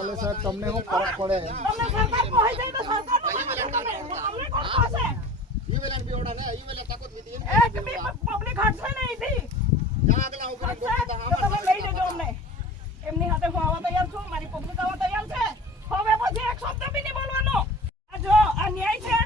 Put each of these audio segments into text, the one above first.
MLA સાહેબ તમને શું ફરક પડે? તમને સરકાર કોઈ જાય તો સરકારનો માલિક તમે તમને કોણ પાસે ઈવેલન બીઓડા ને ઈવેલે તાકત વિધી એક બી પબ્લિક હટશે નહીં થી જા આગલા ઉપર તમે લઈ જજો અમને એમની સાથે હું આવવા તૈયાર છું મારી પબ્લિક આવવા તૈયાર છે હવે પછી એક શબ્દ બી નહીં બોલવાનો આ જો આ ન્યાય છે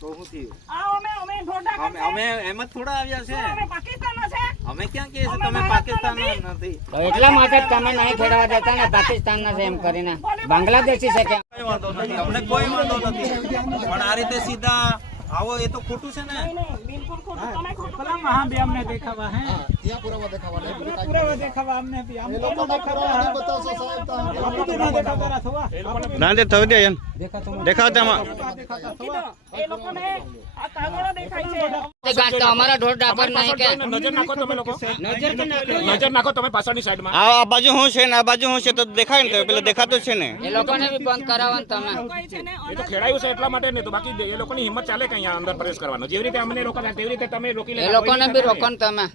તો હું થયું અમે ઢોડા કરશે અમે એમ જ થોડા આવ્યા છે અમે પાકિસ્તાનના છે અમે ક્યાં કહે છે તમે પાકિસ્તાનના નથી તો એટલા માટે જ તમે નહીં ખેડવા દેતા ને પાકિસ્તાનના છે એમ કરીને બાંગ્લાદેશી છે કે કોઈ વાંધો નથી અમને કોઈ વાંધો નથી પણ આ રીતે સીધા આવો એ તો ખોટું છે ને નહીં બિલકુલ ખોટું તમે ખોટું वहाँ भी हमने देखा हुआ है ત્યાં પુરાવા દેખાવા નહીં पूरा देखा हुआ हमने भी हम એ લોકો પુરાવા નહીં બતાવશો સાહેબ તો अभी तो ना देखा करा था નાંદે થવી દે એમ देखा तो દેખાવતામાં એ લોકોને આ કાગળો દેખાય છે ગાંઠ તો અમારા ઢોર ડાબર નહીં કે नजर नाखो તમે લોકો નજર કે નાખો નજર નાખો તમે પાછળની સાઈડમાં આ બાજુ હું છે ને આ બાજુ હું છે તો દેખાય ને તો પેલો દેખાતો છે ને એ લોકોને બી બંધ કરાવવાનું તમે કોઈ છે ને એ તો ખેડાયું છે એટલા માટે ને તો બાકી એ લોકોની હિંમત ચાલે કે અહીંયા અંદર પ્રવેશ કરવાનો જેવી રીતે અમને રોકા તેવી રીતે તમે રોકી એ લોકોને બી રોકો ને તમે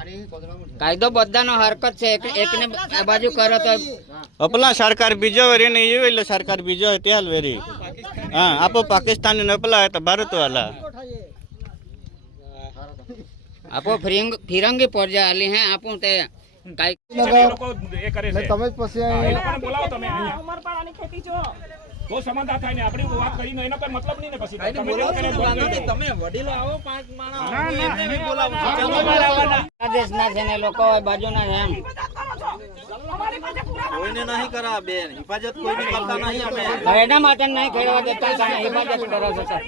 અરે કોદરામાં કાયદો બધાનો હરકત છે એકને આ બાજુ કરો તો અપલા સરકાર બીજો વેરી ને એ વેલો સરકાર બીજો ત્યાં વેરી હા આપો પાકિસ્તાની ને અપલા તો ભારત વાલા આપો ફિરંગી પડજા આલી હે આપું તે કાઈ એ લોકો એ કરે છે તમે જ પછી એ લોકોને બોલાવો તમે અહીંયા ઉમરપાડાની ખેતી જો તો સમાધાન થાય ને આપણી વાત કરીને એનો કોઈ મતલબ નહીં ને પછી કાઈને તમે બોલાવો એને તો વાંધો બોલાવો. નહીં. તમે વડીલો આવો પાંચ માણસ ના, ના, એમને બી બોલાવો બાંગ્લાદેશના છે ને લોકો બાજુના છે એમ હિફાજત કરો છો અમારી પાસે પુરાવા કોઈને નહીં કરા બેન હિફાજત કોઈની કરતા નહીં અમે તો એના માટે નહીં ખેડવા દેતા તમે હિફાજત કરો છો સર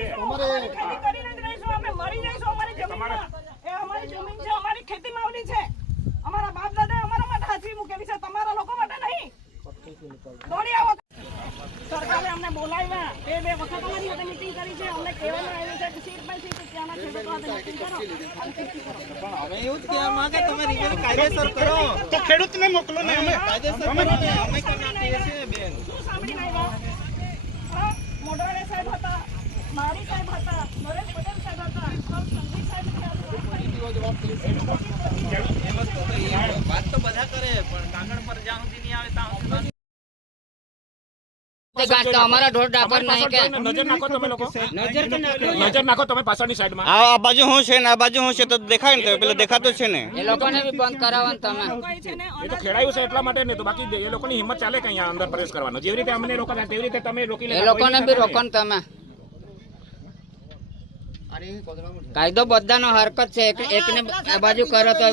ખેતી કરીને જ રહીશું અમે મરી જઈશું અમારી જમીનમાં એ અમારી જમીન છે અમારી ખેતી માવલી છે અમારા બાપ દાદા અમારા માટે હાચવી મૂકેલી છે તમારા લોકો માટે નહીં દોડી આવો સરકારે અમને બોલાવ્યા બે વખત અમારી સાથે મીટિંગ કરી છે અમને કહેવામાં આવ્યું છે કે સીટ બાય સીટ ત્યાંના ખેડૂતો સાથે મીટિંગ કરો અને ખેતી કરો પણ અમે એવું જ કહેવા માંગે તમે રિવેલ કાયદેસર કરો તો ખેડૂતને મોકલો ને અમે કાયદેસર કરો ને અમે કરના કહીએ છીએ બેન શું સાંભળીને આવ્યા હા મોઢવાડિયા સાહેબ હતા મારી સાહેબ હતા નરેશ પટેલ સાહેબ હતા સંદીપ સાહેબ વાત તો બધા કરે પણ કાગળ પર જ્યાં સુધી નહીં આવે ત્યાં સુધી તે ગાંઠ તો અમારા ઢોર ડાબર નહીં કે નજર નાખો તમે લોકો નજર કે નાખો નજર નાખો તમે પાછળની સાઈડમાં આ બાજુ હું છે ને આ બાજુ હું છે તો દેખાય ને તો પેલો દેખાતો છે ને એ લોકોને બી બંધ કરાવવાનું તમે કોઈ છે ને એ તો ખેડાયું છે એટલા માટે ને તો બાકી એ લોકોની હિંમત ચાલે કે અહીંયા અંદર પ્રવેશ કરવાનો જેવી રીતે અમને રોકા તેવી રીતે તમે રોકી એ લેતા લોકોને બી રોકો ને તમે અરે કોદરામાં કાયદો બધાનો હરકત છે એકને આ બાજુ કરો તો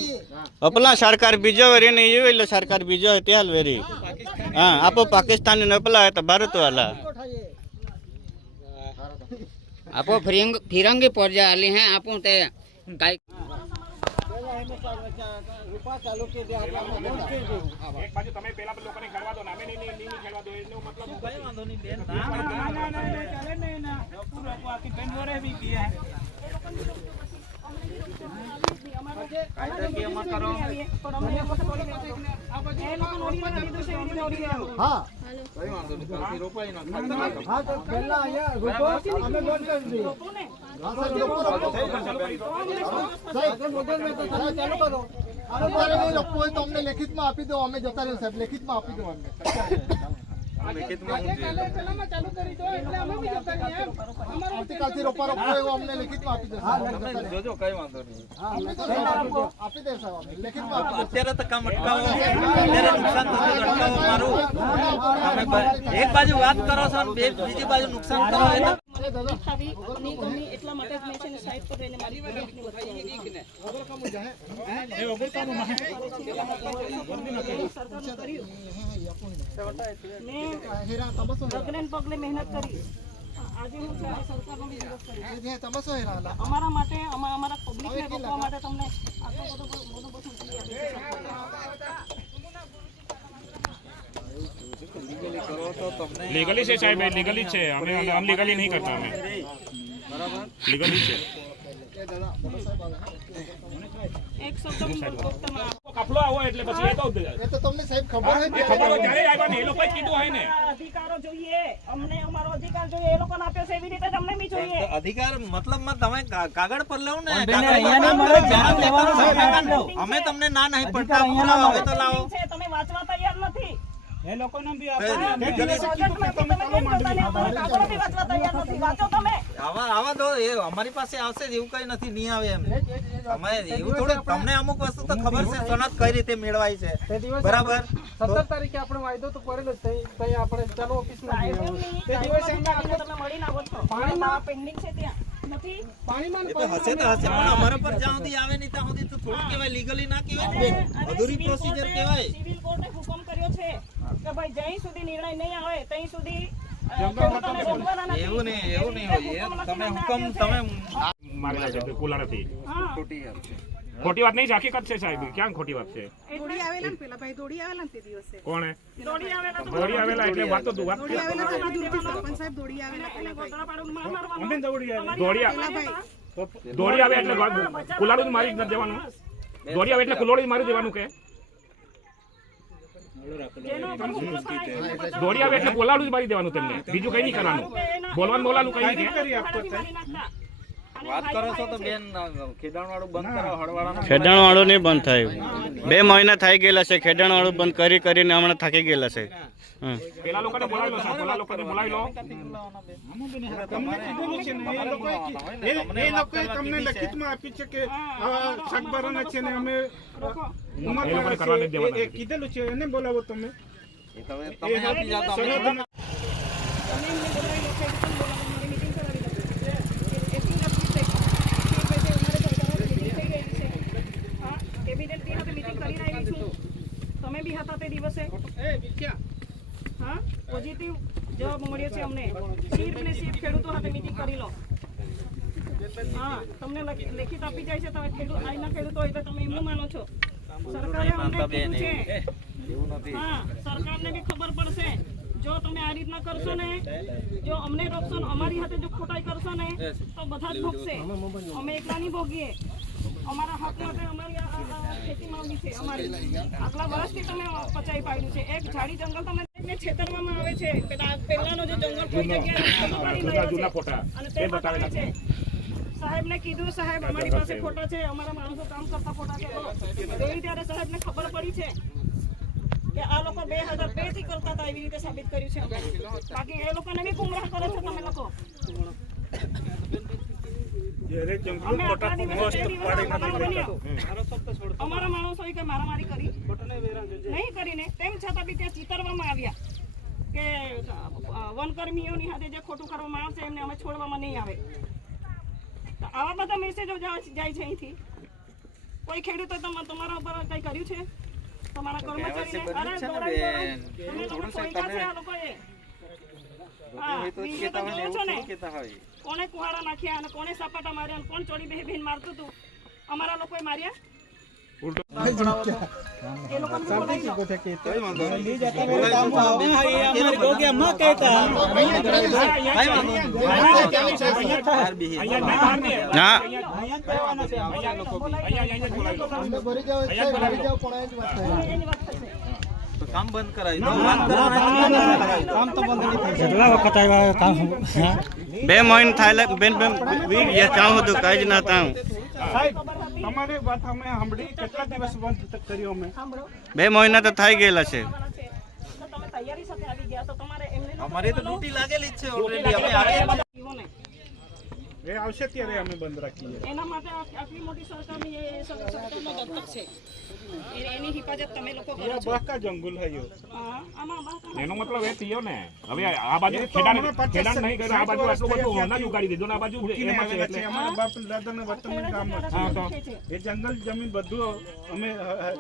અપલા સરકાર બીજો વેરી ને એ વેલો સરકાર બીજો ત્યાં વેરી હા આપો પાકિસ્તાની ને અપલા તો ભારત વાલા આપો ફિરંગી પડજા આલી હે આપું તે કાઈ એક બાજુ તમે પેલા લોકોને ખેડવા દો નામે નહીં ખેડવા દો એનો મતલબ કઈ વાંધો નહીં બેન કાયદાકીયમાં કરો હા કઈ વાંધો નહીં કાલથી રોપાઈ નાખો હા તો પહેલા અહીંયા રૂકો અમે બંધ કરી દઈએ હા સર લોકો સાહેબ મોબાઈલ મેં તો ચાલુ કરો અરે મારે નહીં લખવું હોય તો અમને લેખિતમાં આપી દો અમે જતા રહ્યો સાહેબ લેખિતમાં આપી દો અમને લેખિતમાં હું જોઈએ આવતીકાલથી રોપા રોપવો હોય એવું અમને લેખિતમાં આપી દો તમે જોજો કઈ વાંધો નહીં આપી દે સાહેબ અમને લેખિતમાં આપી દો અત્યારે તો કામ અટકાવો અત્યારે નુકસાન થતું તો અટકાવો મારું તમે એક બાજુ વાત કરો છો ને બીજી બાજુ નુકસાન કરો એ તો ખાવી નહીં ગમી એટલા માટે જ મેં છે ને સાઈડ પર રહીને મારી પબ્લિકની વચ્ચે મેં પગલે મહેનત કરી આજે હું છે સરકારનો બી વિરોધ કરી અમારા માટે અમારા પબ્લિકને રોકવા માટે તમને આટલો બધો બધું લીગલી છે સાહેબ લીગલી છે અમે અનલીગલી નહીં કરતા અમે લીગલી છે એક શબ્દ કાફલો આવો એટલે પછી એ તો એ તો તમને સાહેબ ખબર હોય એ ખબર હોય ત્યારે આવ્યા ને એ લોકોએ કીધું હોય ને અધિકારો જોઈએ અમને અમારો અધિકાર જોઈએ એ લોકોને આપ્યો છે એવી રીતે તમને બી જોઈએ અધિકાર મતલબમાં તમે કાગળ પર લેવો ને અમે તમને ના નહીં પડતા બોલાવો હવે તો લાવો છે તમે વાંચવા તૈયાર નથી એ પ્રોજેક્ટમાં તમે કેમ જોતા નહીં? અમારા કાગળો બી વાંચવા તૈયાર નથી. વાંચો તમે. આવા દો એ અમારી પાસે આવશે જ એવું કઈ નથી નહીં આવે એમ અમે એવું થોડું તમને અમુક વસ્તુ તો ખબર છે સનદ કઈ રીતે મેળવાય છે બરાબર 17 તારીખે આપણે વાયદો તો કરેલો જ તઈ આપણે ચાલો ઓફિસમાં જઈએ. તે દિવસે એમ લાગે તમે મળીને આવો છો. પાણીમાં પેન્ડિંગ છે ત્યાં નથી. પાણીમાં એ તો હશે તો હશે પણ અમારા પર જ્યાં સુધી આવે નહીં ત્યાં સુધી તો થોડું કહેવાય લીગલી ના કહેવાય ને બેન અધૂરી પ્રોસિજર કહેવાય સિવિલ કોર્ટે હુકમ કર્યો છે કે ભાઈ જ્યાં સુધી નિર્ણય નહીં આવે ત્યાં સુધી ખેડૂતોને રોકવાના નથી. એવું નહીં હોય એ તમે હુકમ તમે મારે લાગે છે કુલા નથી હા. ખોટી વાત નહીં છે હકીકત છે સાહેબ ક્યાં ખોટી વાત છે દોડી આવેલા ને પેલા ભાઈ દોડી આવેલા ને તે દિવસે કોણે દોડી આવેલા તો દોડી આવેલા એટલે વાત તો વાત દોડી આવેલા તો સરપંચ સાહેબ દોડી આવેલા એટલે ગોતરાપાડું માર મારવાનું. દોડી આવે એટલે કુલાડું જ મારી જ નથી દેવાનું દોડી આવે એટલે કુલોડું જ મારી દેવાનું કે જેનો ઉપર હુમલો થાય એને બચાવવા દોડી આવે એટલે કોલાડું જ મારી દેવાનું તેમને બીજું કઈ નહીં કરવાનું બોલવાનું કઈ નહીં કે મારી નાખતા. વાત કરો છો તો બેન ખેડાણ વાળું બંધ કરો હળવાળાનું ખેડાણ વાળું નહીં બંધ થાય 2 મહિના થઈ ગયેલા છે ખેડાણ વાળું બંધ કરીને હમણાં થાકી ગયેલા છે પેલા લોકોને બોલાવી લો સાહેબ પેલા લોકોને બોલાવી લો એ લોકોએ તમને લખિતમાં આપી છે કે શાકભારાના છે ને અમે એ લોકોને કરવા નથી દેવાના કીધેલું છે એને બોલાવો તમે. તમે આપી જાઓ તો અમે તમે એમને બોલાવી લો, ખેડૂતોને બોલાવો, મારી meeting કરાવી દો. એટલી નક્કી છે કે ભાઈ અમારે સરકારે meeting થઈ ગઈ છે. હા, કેબિનેટ ની સાથે meeting કરી રહી છું. તમે બી હતા તે દિવસે. હા, પોઝિટિવ જવાબ મળ્યો છે અમને. સિર્ફ ને સિર્ફ ખેડૂતો સાથે meeting કરી લો. હા, તમને લેખિત આપી જાય છે. તમે અહીંના ખેડૂતો હોય તો તમે એમનું માનો છો. સરકારે અમને કીધું છે. હા, સરકારને બી ખબર પડશે. જો તમે આ રીતના કરશો ને, જો અમને રોકશો ને, અમારી હાથે જો ખોટાઈ કરશો ને, તો બધા જ ભોગશે. અમે એકલા નહીં ભોગીએ. અમારા હક માટે અમારી આ ખેતી માંગી છે. અમારી આટલા વર્ષથી તમે પચાવી પાડ્યું છે. એક ઝાડી જંગલ તમે છેતરવામાં આવે છે. પહેલાનો જે જંગલ કોઈ જગ્યાએ જૂના ફોટા અને તે બતાવે છે. સાહેબને કીધું, સાહેબ અમારી પાસે ફોટા છે, અમારા માણસો કામ કરતા ફોટા છે. જોઈ ત્યારે સાહેબને ખબર પડી છે કે આ લોકો 2002 થી કરતા હતા એવી રીતે સાબિત કર્યું છે. બાકી એ લોકોને બી ગુમરાહ કરો છો તમે લોકો. અમે આટલા દિવસ અમારા માણસોએ કે મારામારી કરી નહીં કરીને તેમ છતાં બી ત્યાં ચિતરવામાં આવ્યા કે વનકર્મીઓની હાથે જે ખોટું કરવામાં આવશે એમને અમે છોડવામાં નહીં આવે. તો આવા બધા મેસેજો જાય છે અહીંથી. કોઈ ખેડૂતો તમારા ઉપર કઈ કર્યું છે? તમારા કર્મચારીને અરે તમે લોકો ચોઈકા છે આ લોકોએ. હા, બીજું તો જોવો છો ને કોને કુહાડા નાખ્યા અને કોને સપાટા માર્યા અને કોણ ચોરી બેહીને મારતું હતું. અમારા લોકોએ માર્યા. એ લોકોને બોલાવી લો. અમને ભરી જાઓ સાહેબ, ભરી જાઓ પણ એ જ વાત થાય. એની વાત થશે. કામ બંધ કરાવી દો વાત કામ તો બંધ નહીં થાય કેટલા વખત આવ્યા કામ 2 મહિના થાય બેન વીક જાઉં હતું કઈ જ ના તાઉં સાહેબ તમારી વાત અમે સાંભળી કેટલા દિવસ બંધ કર્યો અમે 2 મહિના તો થઈ ગયેલા છે. તો તમે તૈયારી સાથે આવી ગયા તો તમારે એમને અમારી તો ડ્યુટી લાગેલી જ છે ઓલરેડી અમે આવીએ જીવોને એ આવશે ત્યારે અમે બંધ રાખીએ. એના માટે આટલી મોટી સરકારની એ સરકારનો દત્તક છે. એની હિફાજત તમે લોકો કરો છો. બાકા જંગલ હયો હા, આમાં બાકા એનો મતલબ એ થયો ને હવે આ બાજુ ખેડાણ નહીં કર્યું આ બાજુ આટલું બધું અનાજ ઉગાડી દીધું ને આ બાજુ એમાં છે એટલે અમારા બાપ દાદાના વતનનું કામ હા તો એ જંગલ જમીન બધું અમે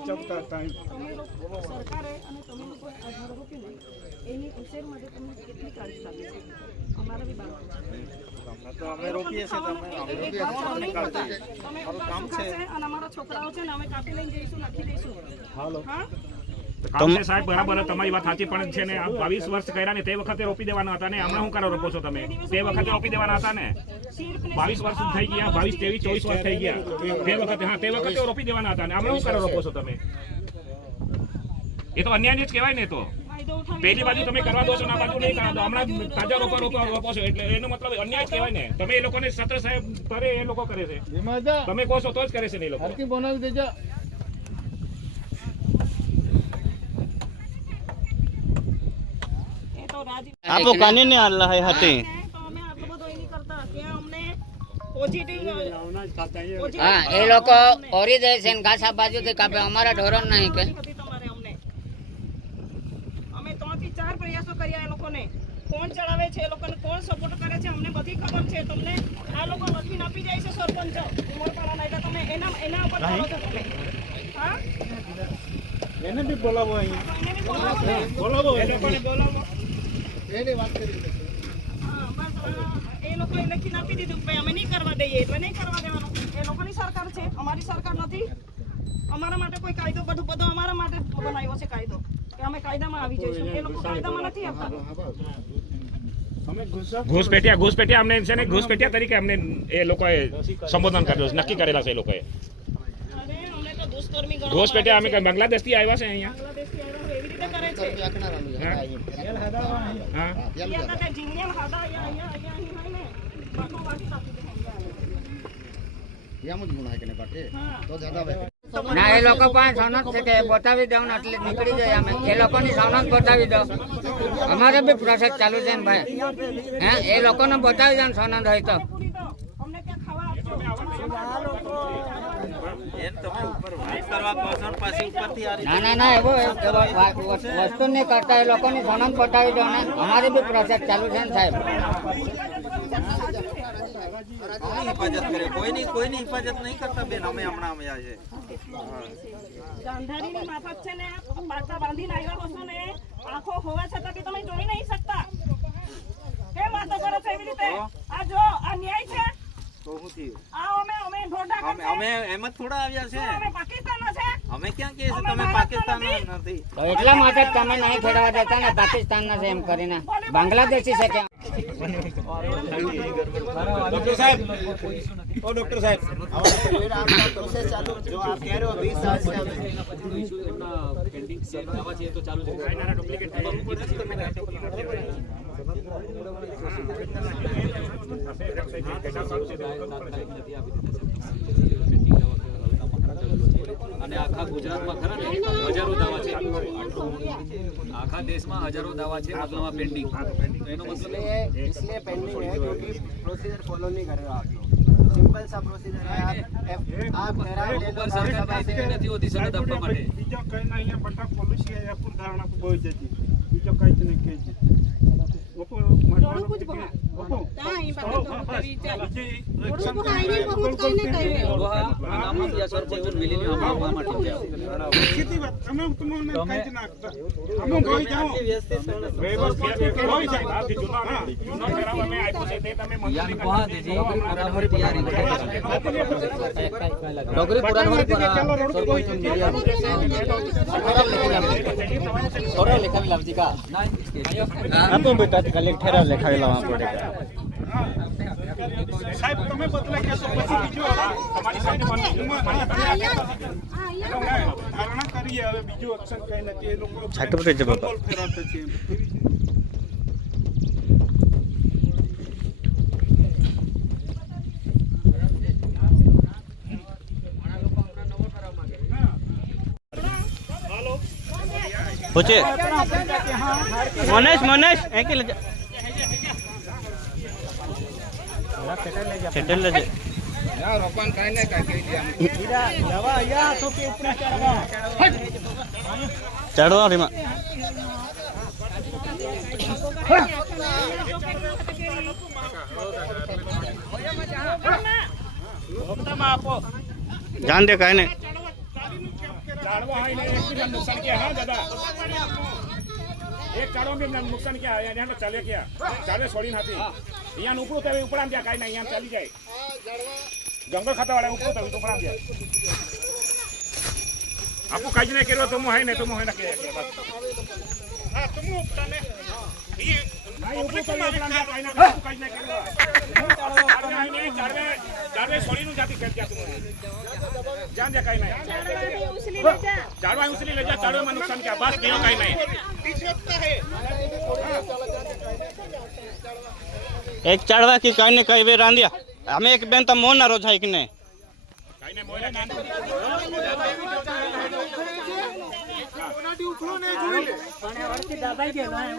ચપતા હતા. તમે લોકો સરકારે અને તમે લોકો આ ઝાડ રોપ્યું ને એની ઉછેર માટે તમને કેટલી કાળજી રાખી છે. અમારા બી બાળકો છે. તો અમે રોકીએ છીએ તમે તમે કામ છે અને અમારા છોકરાઓ છે ને અમે કાપી લઈને જઈશું, નાખી દઈશું. હા, કામ છે સાહેબ બરાબર તમારી વાત સાચી પણ છે ને આ 22 વર્ષ કર્યા ને તે વખતે રોપી દેવાના હતા ને હમણાં શું કરો રોપો છો તમે? તે વખતે રોપી દેવાના હતા ને 22 વર્ષ થઈ ગયા 22 23 24 વર્ષ થઈ ગયા તે વખતે હા તે વખતે રોપી દેવાના હતા ને હમણાં શું કરો રોપો છો તમે? એ તો અન્યાય જ કહેવાય ને. તો પેલી બાજુ તમે કરવા દો છો ને આ બાજુ નહીં કરવા દો. હમણાં તાજા રોપો છો એટલે એનો મતલબ અન્યાય જ કહેવાય ને. તમે એ લોકોને સત્ર સાહેબ કરે એ લોકો કરે છે, તમે કહો છો તો જ કરે છે ને એ લોકો. હરકી બનાવી દેજો. રાજી આપો કાની ને આલ્લા હે હતી તો અમે આટલો બધો એ નહીં કરતા ત્યાં અમને પોઝિટિવ હા એ લોકો ઓરી દે છે ને ઘાસ આ બાજુથી કાપે અમારા ઢોરો નહીં કે તમારે અમને અમે 3 થી 4 પ્રયાસો કર્યા એ લોકોને કોણ ચડાવે છે એ લોકોને કોણ સપોર્ટ કરે છે અમને બધી ખબર છે તમને આ લોકો લખીને આપી જાય છે સરપંચ ઉમરપાડાના એટલે તમે એના ઉપર ચાલો છો તમે હા એને બી બોલાવો અહીંયા એને બી બોલાવો ને. બોલાવો એ લોકોને બોલાવો એની વાત કરી છે. હા, બસ, એ લોકોએ લખીને આપી દીધું ભાઈ અમે નહીં કરવા દઈએ એટલે નહીં કરવા દેવાનું એ લોકોની સરકાર છે અમારી સરકાર નથી અમારા માટે કોઈ કાયદો બધો અમારા માટે બનાવ્યો છે કાયદો કે અમે કાયદામાં આવી જઈશું એ લોકો કાયદામાં નથી આવતા ઘૂસપેટિયા અમને છે ને ઘૂસપેટિયા તરીકે અમને એ લોકોએ સંબોધન કર્યું છે, નક્કી કરેલા છે એ લોકોએ. અરે અમને તો દુષ્કર્મી ગણવામાં ઘૂસપેટિયા અમે બાંગ્લાદેશથી આવ્યા છે અહીંયા. બાંગ્લાદેશથી આવ્યા હોય એવી રીતે કરે છે હા અહીંયા તો જીવણીયા હાડા અહીંયા હોય ને બાટો બાટી રાખી દે યામ જ ગુના કે ને પાટે હા તો જ્યાદા વે ના એ લોકો પાસે સનદ છે કે બતાવી દઉં ને એટલે નીકળી જાય અમે એ લોકોની સનદ બતાવી દો અમારે બી પ્રોસેસ ચાલુ છે ને ભાઈ હે એ લોકોને બતાવી દો ને સનદ હોય તો પૂરી દો અમને ક્યાં ખાવા આપજો એમ તમે ઉપર વાત કરવા કહો છો ને પાછી ઉપરથી આ રીતે ના એવો વસ્તુ નહીં કરતા એ લોકોની સનદ બતાવી દો ને અમારી બી પ્રોસેસ ચાલુ છે ને સાહેબ કોની હિફાજત કરે કોઈની હિફાજત નહીં કરતા બેન અમે હમણાં આવ્યા છે ગાંધારીની માફક છે ને પાટા બાંધીને આવ્યા હશો ને આંખો હોવા છતાં બી તમે જોઈ નહીં શકતા કેમ વાતો કરો છો એવી રીતે આ જો આ ન્યાય છે તો શું થયું આ અમે ઢોઢા અમે એમ જ થોડા આવ્યા છે અમે પાકિસ્તાનના છે અમે ક્યાં કહીએ છીએ તમે પાકિસ્તાનના નથી તો એટલા માટે જ તમે નહીં ખેડવા દેતા ને પાકિસ્તાનના છે એમ કરીને બાંગ્લાદેશી છે કે ડોક્ટર સાહેબ ઓ ડોક્ટર સાહેબ પ્રોસેસ ચાલુ જો આપ કह रहे हो 20 साल से અને આખા ગુજરાતમાં ખરા ને હજારો દાવા છે આખા દેશમાં હજારો દાવા છે મતલબમાં પેન્ડિંગ એનો મતલબ इसलिए पेंडिंग है क्योंकि प्रोसीजर फॉलो नहीं कर रहे हो आप लोग सिंपल सा प्रोसीजर है आप ठहराव ले लो સભા નથી હોતી સનદ આપવા માટે બીજો કઈ ના અહીંયા બધા પોલીસ પૂર ધારણા બોઈ જતી બીજો કઈ જ નહીં કહે છે ઓપો ઓપો અહીં બાબત કરી ચાલ નામમાં યા સરપંચ મિલીને આપવા માટે સીધી વાત તમે તમને કઈ જ નાખતા અમે બોઈ જાઓ બોઈ જાય આ જૂનો ઠરાવ અમે આપ્યો છે તે તમે યાન કોહા દેજી બરાબર તૈયારી डोगरी पुराण चलो रोड पे बोई थोड़ा लिखा भी लफ्जी का આપો બેટા કલેક્ટર લખાવી લાવવા પડે સાહેબ તમે બદલા કેસો પછી બીજો તમારી સાઈડ ધારણા કરીએ હવે બીજું એક્શન કઈ નથી એ લોકો છાટું પડે છે બાપા ફેરવતા છે પૂછે મનેશ એકી લેજે સેટલ લેજે ચડવા રીમાં જાન દે કાંઈ નહીં ચાળવા આવીને એક બી નુકસાન ક્યાં હા દાદા એક ચાળવા બી નુકસાન ક્યાં અહીંયા ચાલે ક્યાં ચાલે છોડીને હતી અહીંયા ઉપડું તો ઉપડામ ગયા કાંઈ નહીં અહીંયા ચાલી જાય જંગલ ખાતાવાળા ઉપડું તો ઉપડામ ગયા આપો કાંઈ જ નહીં કર્યો તો હું હે ને તો હું હે ને કે હા તમે ઉપતાને ભાઈ ઉપડું તો ઉપડામ ગયા કાંઈ ના કાંઈ જ નહીં કર્યો ચારવે છોડીનું જાતી કરી ગયા તું જાન દે કાંઈ નહીં ચાડવા ઉછલી લેજા ચાડવામાં નુકસાન ક્યાં બસ બીજો કાંઈ નહીં એક ચડવા की कहीं कई बेर आंदिया हमें एक बेन तो मोन ना रोज है कि नहीं કાંઈ નહીં મોયલા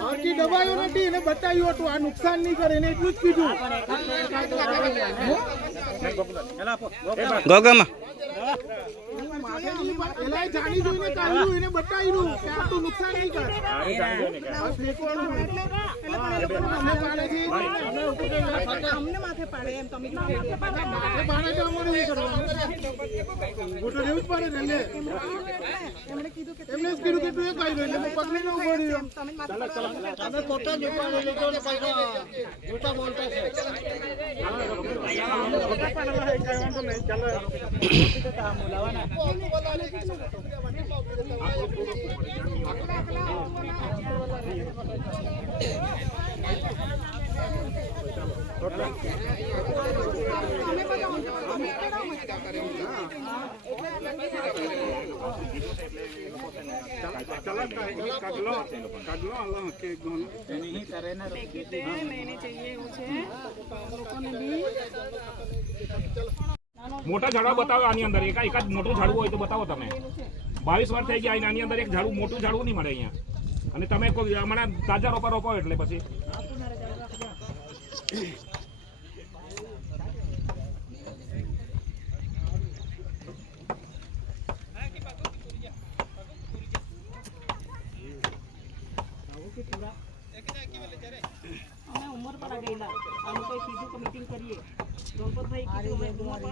હરકી દબાયો નથી એને બતાવ્યું હતું આ નુકસાન નહીં કરે એને એટલું જ કીધું. ગોગામાં એલા જાણી જોઈને કાઢ્યું એને બતાવ્યું કે આટલું નુકસાન નહીં કરે. અમને માથે પાડે એમ તમે બાણે તો અમારે નહીં કરવાનું. ગોઠો લેવું જ પડે ને એમને. એમને જ કીધું કે તું એ કાઢ્યું એટલે મેં પકડી ન ઉભો રહ્યો. તમે પોતા જ ઉપાડી લીધો ને પછી જૂઠા બોલતા છે. મોટા ઝાડવા બતાવો આની અંદર એકાદ મોટું ઝાડવું હોય તો બતાવો તમે. 22 વર્ષ થઈ ગયા આની અંદર એક ઝાડવું મોટું ઝાડવું નહીં મળે અહીંયા. અને તમે કોઈ હમણાં તાજા રોપો એટલે પછી અમે ઉમર પર ગયેલા આ લોકોએ કીધું કે મીટિંગ કરીએ. ગણપતભાઈ કીધું અમે ઉમર પર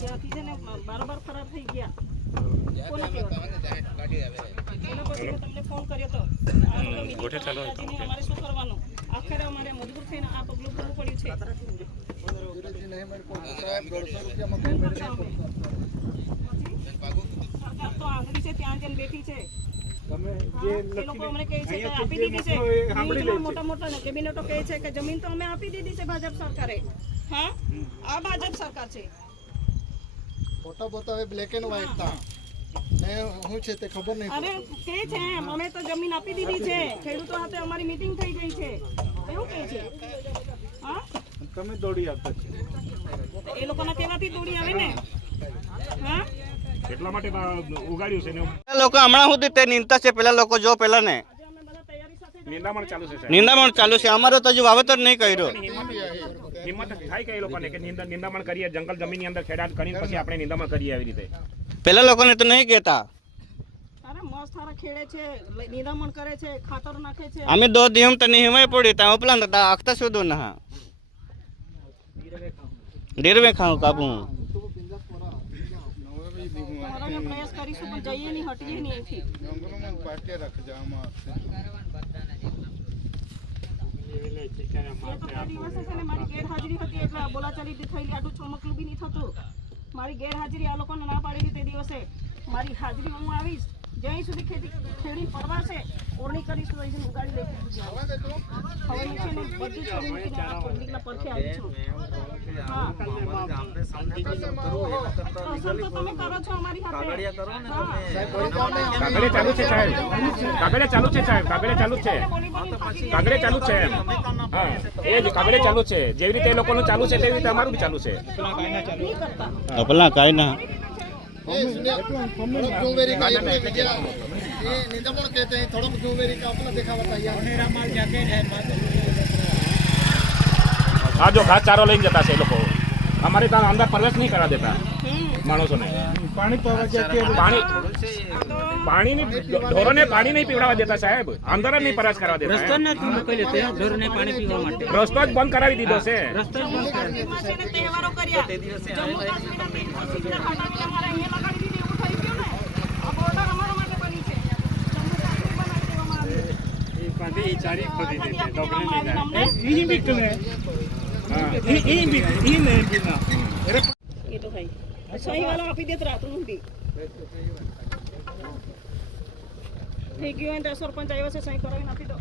ત્યાંથી છે ને બારોબાર ખરાબ થઈ ગયા. કોને કહેવાય? એના પછી મેં તમને ફોન કર્યો તો અમારે શું કરવાનું? આખરે અમારે મજબૂર થઈને આ પગલું ભરવું પડ્યું છે. સરકાર તો આંગળી છે ત્યાં જઈને બેઠી છે. એ લોકો અમને કહે છે કે આપી દીધી છે. મોટા મોટા કેબિનેટો કહે છે કે જમીન તો અમે આપી દીધી છે ભાજપ સરકારે. હા, આ ભાજપ સરકાર છે. ફોટા બતાવે બ્લેક એન્ડ વ્હાઈટ તા ને હું છે તે ખબર નહીં. અરે કે છે એમ અમે તો જમીન આપી દીધી છે. ખેડૂતો સાથે અમારી મીટિંગ થઈ ગઈ છે એવું કહે છે. હા, તમે દોડી આપતા છો. એ લોકોના કહેવાથી દોડી આવે ને. હા, એટલા માટે ઉગાડ્યું છે ને લોકો હમણાં સુધી તે નિંદતા છે. પેલા લોકો જો પેલા ને અમે બધા તૈયારી સાથે નિંદામણ ચાલુ છે સાહેબ. નિંદામણ ચાલુ છે. અમારે તો હજુ વાવેતર નહીં કર્યો. હિંમત થાય કે એ લોકોને કે નિંદામણ કરીએ જંગલ જમીનની અંદર ખેડાત કરીને પછી આપણે નિંદામણ કરીએ આવી રીતે. પેલા લોકોને તો નહીં કહેતા. અરે મસ્ત સારા ખેડે છે, નિંદામણ કરે છે, ખાતર નાખે છે. અમે 2 દિવસ તો નહીં હોય પડી ત્યાં ઉપલા નતા આખતા સુધી ના ડેરવે ખાઉં કાપું. અમારા પ્રયાસ કરીશું પણ જઈએ નહીં, હટીએ નહીં અહીંથી. દિવસે છે ને મારી ગેરહાજરી હતી એટલે બોલાચાલી થયેલી. આટલું ચોમકલું બી નહીં થતું. મારી ગેરહાજરી આ લોકોને ના પાડેલી તે દિવસે. મારી હાજરી હું આવીશ જ્યાં સુધી ખેડી પડવાશે ઓરણી કરીશ તો અહીંથી ઉગાડી લઈ જઈશું. હવે મેં છે ને બધું છોડી મૂકીને આ પબ્લિકના પરખે આવી છું. હા, અસર તો તમે કરો છો અમારી સાથે. કાગળે ચાલુ છે સાહેબ. કાગળે ચાલુ છે સાહેબ. કાગળે ચાલુ છે. કાગળે ચાલુ છે એમ. હા, એ જ કાગળે ચાલુ છે. જેવી રીતે એ લોકોનું ચાલુ છે તેવી રીતે અમારું બી ચાલુ છે. પેલા કાંઈ ના जूवेरी का ये निंदामण कहते हैं. थोड़ा जूवेरी का अपना देखा बताइए. આ જો ઘાસ ચારો લઈને જતા છે એ લોકો. અમારે ત્યાં અંદર પ્રવેશ નહીં કરવા દેતા માણસોને. પાણી પીવા ગયા પાણી ઢોરોને પાણી નહીં પીવડાવવા દેતા સાહેબ. અંદર જ નહીં પ્રવેશ કરવા દેતા. રસ્તો જ બંધ કરાવી દીધો છે. તહેવારો કર્યા જમ્મુ કાશ્મીરના અમારે અહીંયા લગાડી દીધી એવું થઈ ગયું ને. આ બોર્ડર અમારા માટે બની છે. જમ્મુ કાશ્મીર બનાવી દેવામાં એ તો ભાઈ સહી વાળો આપી દેત રાત ઊંધી થઈ ગયું હોય તો સરપંચ આવ્યો છે સહી કરાવીને આપી દો.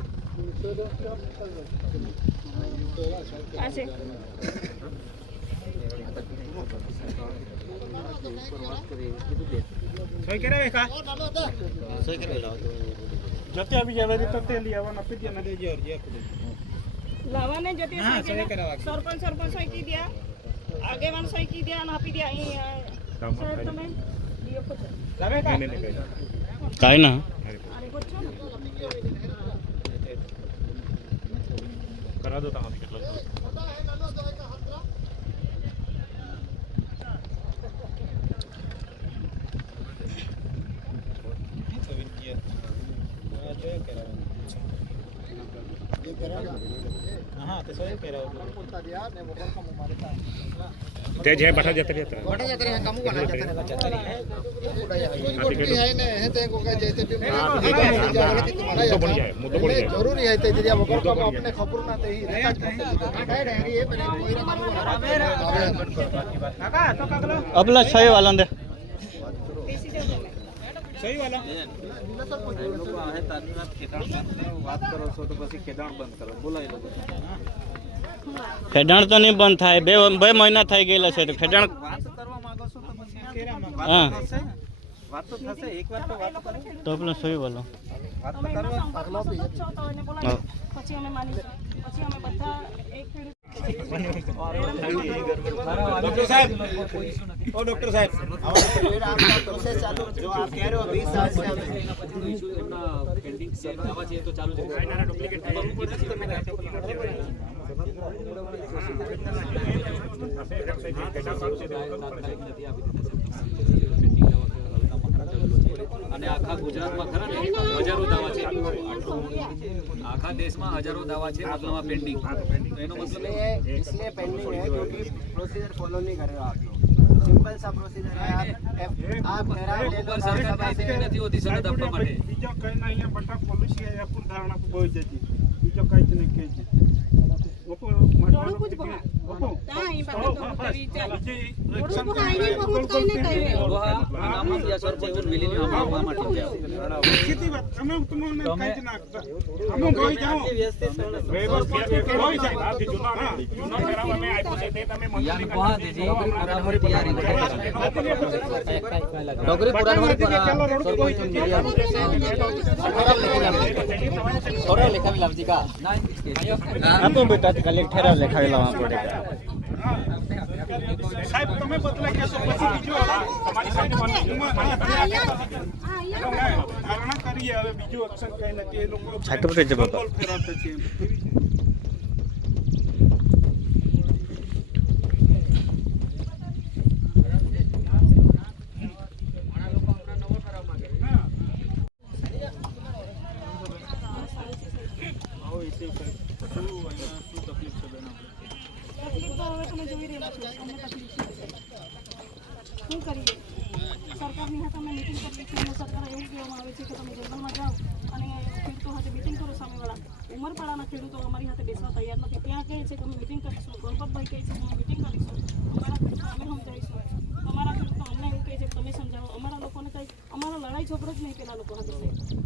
આ છે જતે આવી જાય તો તે લઈ આવવાના આપી દે ને દેજો અરજી આપી દે. લાવાને જતી સરપંચ સહી કી દિયા આગેવાન સહી કી દિયા અને આપી દિયા અહીં સાહેબ તમે કાંઈ ના કરા દો તમારી કેટલો તે જે બઠા જતે રહેતા बड़ा जाते हैं कामू बना जाते हैं कुटी है ने है ते को का जैसे भी मुद्दो बन जाए मुद्दो बन जाए जरूरी है ते जरिया वगर को अपने खबर ना ते ही रेखा डायरी ये पहले कोई कामू बना अपना सही वाला दे સહી વાલા લોકો આહે તારી વાત ખેડાણ બંધ કરો વાત કરો છો તો પછી ખેડાણ બંધ કરો બોલાય લોકો ખેડાણ તો નહીં બંધ થાય બે મહિના થઈ ગયેલા છે તો ખેડાણ વાત કરવા માંગો છો તો પછી હા વાત તો થશે એકવાર તો વાત કરો તો આપણે સહી વાલો વાત તમે કરો એમના સંપર્કમાં સતત છો તો એને બોલાવો. પછી અમે માનીશું. પછી અમે બધા એક ડોક્ટર સાહેબ ઓ ડોક્ટર સાહેબ फिर आपका प्रोसेस चालू जो आप कह रहे हो 20 साल से એમના પેન્ડિંગ દાવા છે એ તો ચાલુ છે અને આખા ગુજરાતમાં ખરા ને હજારો દાવા છે આખા દેશમાં હજારો દાવા છે મતલબમાં પેન્ડિંગ એનો મતલબ इसलिए पेंडिंग है क्योंकि प्रोसीजर फॉलो नहीं कर रहे हो आप लोग सिंपल सा प्रोसीजर है आप ठहराव ले लो ઉપર સરકાર પાસે નથી હોતી સનદ આપવા માટે બીજો કઈ ના અહીંયા બટા પોલિસી આ પૂર ધારણા પર બોઈ જતી બીજો કઈ જ નહીં કે છે ઓપો થોડું કુછ બહા તા અહીં બાબત કરી ચાલ થોડું બહા અહીં બહુત કઈને કહીએ નામ દિયા સર છે ઉન મિલીને આપવા માટે સીધી વાત અમે તમને કઈ જ નાખતા અમે બોઈ જાઓ વ્યવસ્થિત બોઈ જાય આથી જૂના ઠરાવ અમે આપ્યો છે તે તમે યાન કોહા દેજી પુરાણવર તૈયારી ડોગરી પુરાણવર થોડા લેખા લાવજી કા આપો બેટા કાલે ઠેરાવ લખાવેલા આપણે સાહેબ તમે બદલાઈ કેસો પછી બીજો તમારી સાથે ધારણા કરીએ હવે બીજું એક્શન કઈ નથી એ લોકો છાટો પર જવાબ ફેરવતા છે તકલીફ તો હવે તમે જોઈ રહ્યા છો અમને તકલીફ છે શું કરીએ સરકારની હાથે અમે મિટિંગ કરીએ છીએ અને સરકાર એવું કહેવામાં આવે છે કે તમે જંગલમાં જાઓ અને ખેડૂતો સાથે મિટિંગ કરો સામેવાળા ઉમરપાડાના ખેડૂતો અમારી સાથે બેસવા તૈયાર નથી ત્યાં કહે છે કે અમે મિટિંગ કરીશું ગણપતભાઈ કહે છે કે અમે મિટિંગ કરીશું અમારા ખેડૂતો અમે સમજાવીશું અમારા ખેડૂતો અમને એવું કહે છે કે તમે સમજાવો અમારા લોકોને કંઈ અમારા લડાઈ ઝઘડો જ નહીં પેલા લોકો સાથે